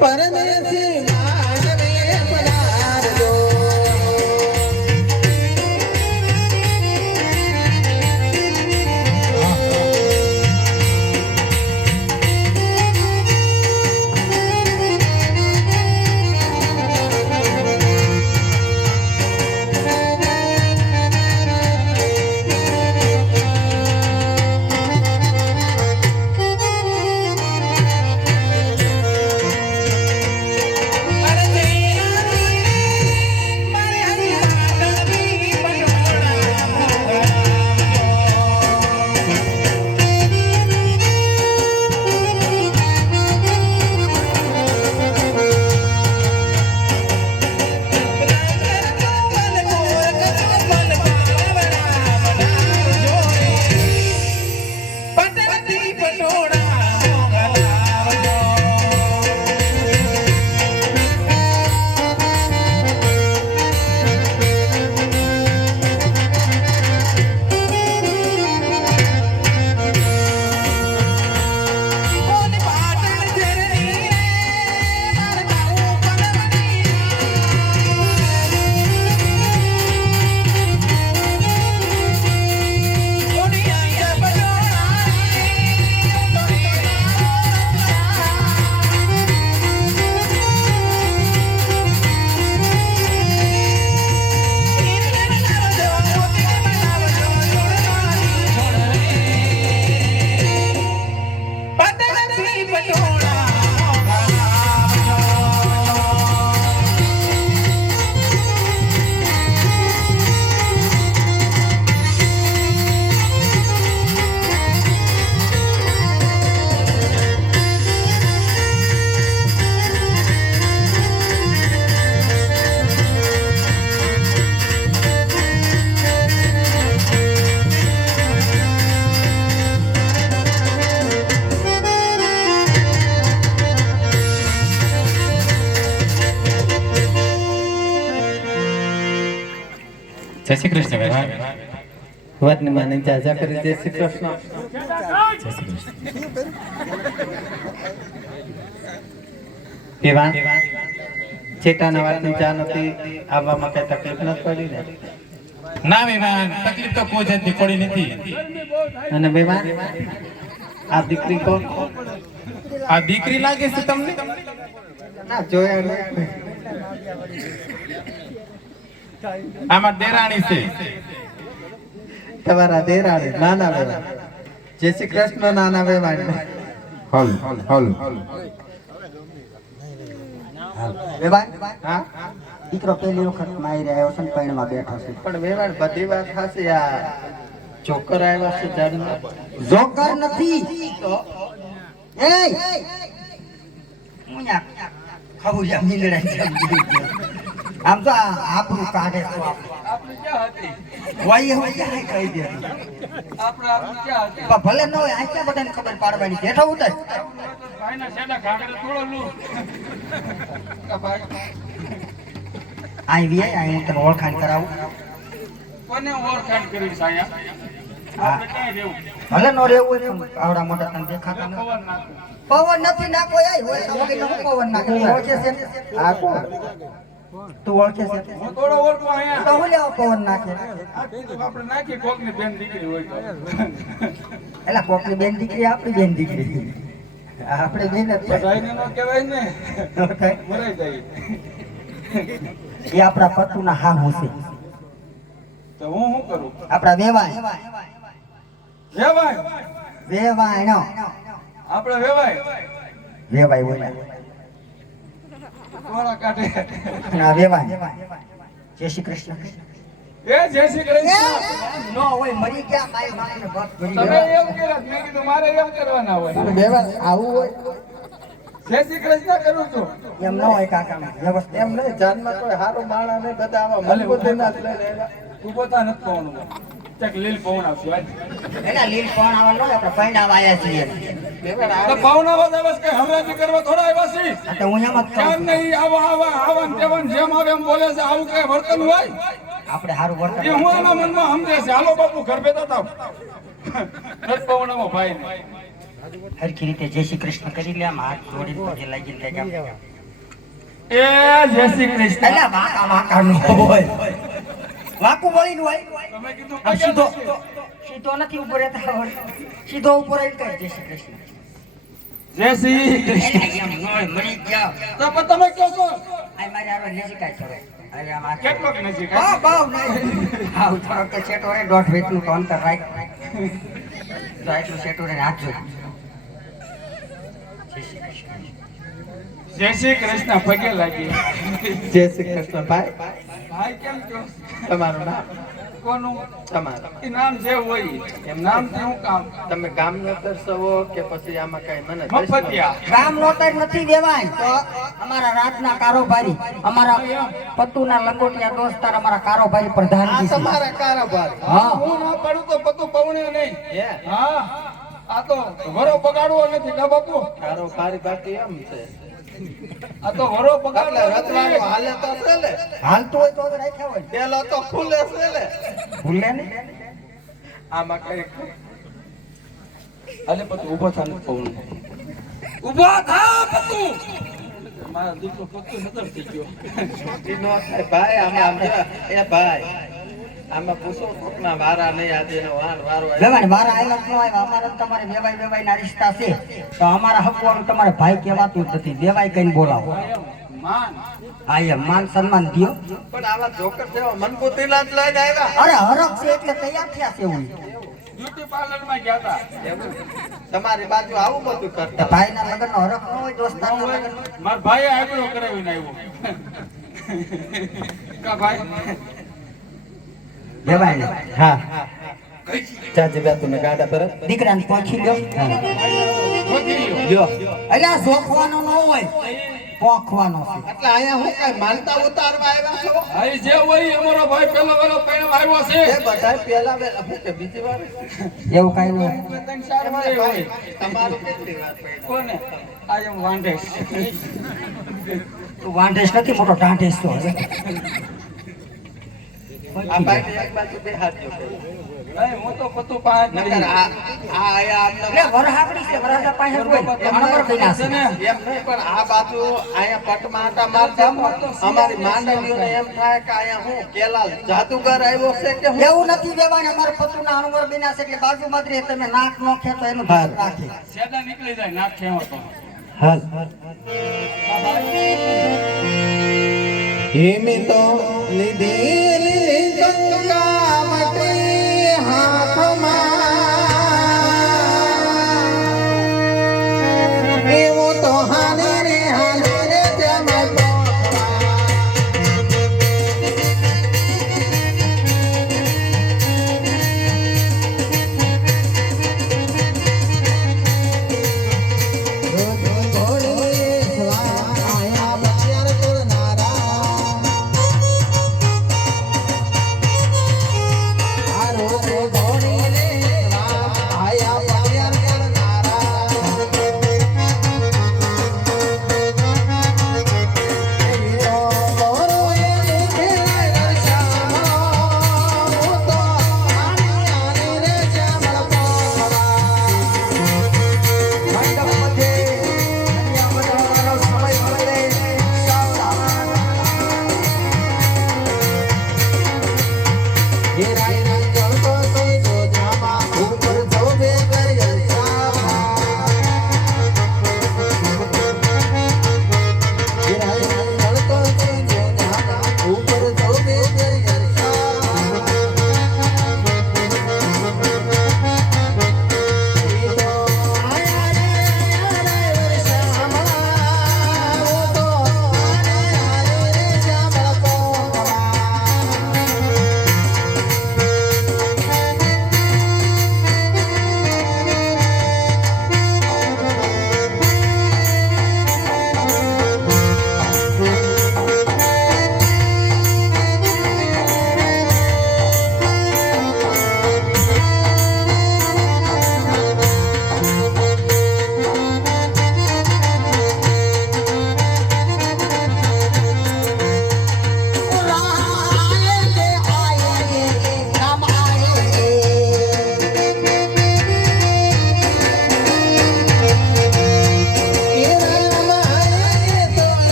પરદેશી માનવે પધારજો જય શ્રી કૃષ્ણ ભાઈ વાતની માને જાજા કરી જય શ્રી કૃષ્ણ જય શ્રી કૃષ્ણ પીવા ચેટાના વાતની જાણ હતી આવવામાં કઈ તકલીફ ન પડી ને ના બેવાન તકલીફ તો કોઈ જાતની પડી નથી અને બેવાન આ દીકરી કોણ આ દીકરી લાગે છે તમને ના જોયા આમાં દેરાણી છે તમારા દેરાણી નાના બેવાન જય શ્રી કૃષ્ણ નાના બેવાન હલ હલ બેવાન હા દીકરો પહેલી વખત મારી રહ્યો છે પૈણમાં બેઠો છે પણ બેવાન બધી વાત ખાસી આ જોકર આવ્યા છે જાનમાં જોકર નથી તો એ મુયા ખબુરિયા મિલડા આમ તો આપણું કાઢે તો આપણે ક્યાં હતી વઈ હવે ક્યાં કહી દે આપણે ક્યાં હતી ભલે ન હોય આ ક્યાં બધાને ખબર પાડવાની બેઠો ઉતર ભાઈના છેડા ઘાગરે થોડો લૂ આઈ વી આઈ હું તને ઓળખાણ કરાવું કોને ઓળખાણ કરી સાયા આપણે ક્યાં રહેવું ભલે નો રહેવું હોય પણ આવડા મોટા તને દેખાતા ન પવન નથી નાખો આય હોય તો વગર નો પવન નાખો ઓળખે છે આ કોણ તું ઓળખે છે હું થોડો ઓળખો આયા તો હું લેવા પવન નાખે આ કીધું આપણે નાખી કોકની બેન દીકરી હોય તો એલા કોકની બેન દીકરી આપણી બેન દીકરી આપણે બેન જ છે. બધાયને નો કહેવાય ને તો થાય. મરાઈ જાય એ આપણા પતુના હા હું છે તો હું શું કરું આપણા વેવાય વેવાય વેવાયનો આપણે વેવાય વેવાય બોલ્યા કોળા કાઢે ના વેવાય જય શ્રી કૃષ્ણ એ જય શ્રી કૃષ્ણ નો હોય મરી ગયા માય માને બસ તમે એમ કર્યા મેં કીધું મારે એમ કરવાના હોય વેવાય આવું હોય જય શ્રી કૃષ્ણ કરું છું એમ ન હોય કાકા વ્યવસ્થિત એમ નહીં જાનમાં કોઈ હારો માણા નહીં બધા આવા મલબોધે ના જ લઈને આવ્યા. તું પોતા નથી પવનું ચક લીલ પવન આવશું આજ એના લીલ પણ આવા ન આપણે પૈણા વાયા છીએ તો પવન આવા બસ કઈ હમરાજી કરવા થોડા આવ્યા છે આ તો હું એમ જ કેમ કહું નહીં આવા આવા આવા તેવન જેમ આવે એમ બોલે છે આવું કઈ વર્તન હોય આપણે હારું વર્તન એ હું એના મનમાં સમજે છે હાલો બાપુ ઘર બેઠા થાવ પવનમાં ભાઈ ને હરખી રીતે જય શ્રી કૃષ્ણ કરી લે, આમ હાથ જોડીને પગે લાગીને કંઈક આમ. એ જય શ્રી કૃષ્ણ. એટલે વાંકા વાંકા નો હોય, વાંકું વળીને હોય. તમે કીધું આમ પગે સીધો લાગી. સીધો નથી ઉભો રહેતા હોય. સીધો ઉભો રહીને કહે જય શ્રી કૃષ્ણ. જય શ્રી કૃષ્ણ. એટલે એમ ન હોય, મરી જાઓ. તો પણ તમે કહો છો આ મારી હારે નજીકાઈ કરો. અરે આમ હાથ કેટલોક નજીક હા બાવ નહીં. હા થોડોક તો છેટો રે, 1.5 વીતનું તો અંતર રાખ. તો એટલું છેટું રે રાખજો. જય શ્રી કૃષ્ણ. જય શ્રી કૃષ્ણ પગે લાગી. જય શ્રી કૃષ્ણ ભાઈ. ભાઈ કેમ છો? તમારું નામ? કોનું? તમારું. એ નામ જે હોય એમ નામ શું કામ? તમે ગામનો દર્શવો કે પછી આમાં કઈ મને મફતિયા. ગામ નોતર નથી દેવાય તો અમારા રાતના કારોબારી, અમારા પતુના લંગોટિયા દોસ્તાર, અમારા કારોબારી આ પ્રધાનજી છે. તમારા કારોબાર. હા હું ના પડું તો પતું પવણે નહીં. હે હા આ તો વરો બગાડવો નથી કા બાપુ. કારોબારી બાકી એમ છે. આ તો વરો એટલે બગાડવો રચવાનું નથી. હાલે તો છે ને. હાલતું હોય તો જ રાખ્યા હોય. પેલો તો ખુલે છે ને. ભૂલે ને આમાં કઈ અલે પતું ઊભો થા ને પવણે. ઊભો થા પતું. મારો દીકરો પતું નતર થઈ ગયો. ઈ નો થાય ભાઈ. આમાં આમ જો, એ ભાઈ આમાં પૂછો કોકના વારા નહીં, આજે એનો વારો આવ્યો. વેવાય મારા આયલા નો આવ્યા. અમારા ને તમારે વેવાય ના રિશ્તા છે તો અમારા હકવાનું તમારે ભાઈ કહેવાતું જ નથી. વેવાય કઈને બોલાવો. માન હા એમ માન સન્માન દ્યો. પણ આવા જોકર જેવા મનબુદ્ધિલા જ લઈને આવ્યા. અરે હરખ છે એટલે તૈયાર થયા છે એવું. બ્યુટી પાર્લર માં ગયા હતા. એવું? તમારી બાજુ આવું બધું કરતા. ભાઈના લગ્નનો હરખ ન હોય, દોસ્તારના લગ્ન. મારા ભાઈએ આઈબ્રો કરાવીને આવ્યો. કા ભાઈ વેવાય ને હા ચાચી બા તમે ગાડા પર દીકરાને પોખી લ્યો. ગોતી લ્યો. લ્યો. એટલે આ શોખવાનો ન હોય, પોખવાનો છે. એટલે અહીંયા હું કઈ માનતા ઉતારવા આવ્યા છો? ભાઈ જે હોય એ અમારો ભાઈ પેલો વેલો પૈણો આવ્યો છે. એ બધા પેલા વેલા હું કે બીજી વાર એવું કઈ નહીં. ત્રણ ચાર વારે હોય. તમારું કેટલી વાર પહેલા? કોને આ એમ વાંઢેશ. તું વાંઢેશ નથી, મોટો ઢાંઢેશ તો હવે. આ ભાઈને એક બાજુ બેહાડજો પહેલા. ભાઈ હું તો પતું પાંચ નકર આ આયા એટલે આમને વરહાપડી છે, વરહાજા પાસે હોય. એ અણવર બન્યા છે. એમ નહીં, પણ આ બાજુ અહીંયા પટમાં આટા મારતા અમારી માંડવીઓને એમ થાય કે અહીંયા હું કેલાલ જાદુગર આવ્યો છે કે હું? એવું નથી દેવાને. અમારા પતુના અણવર બન્યા છે એટલે બાજુમાં જ રહે. તમે નાક નો ખેંચો એનું ધ્યાન રાખે. સેદા નીકળી જાય નાક ખેવો તો. હાલ હિમી તો લીધી ગંગા મટી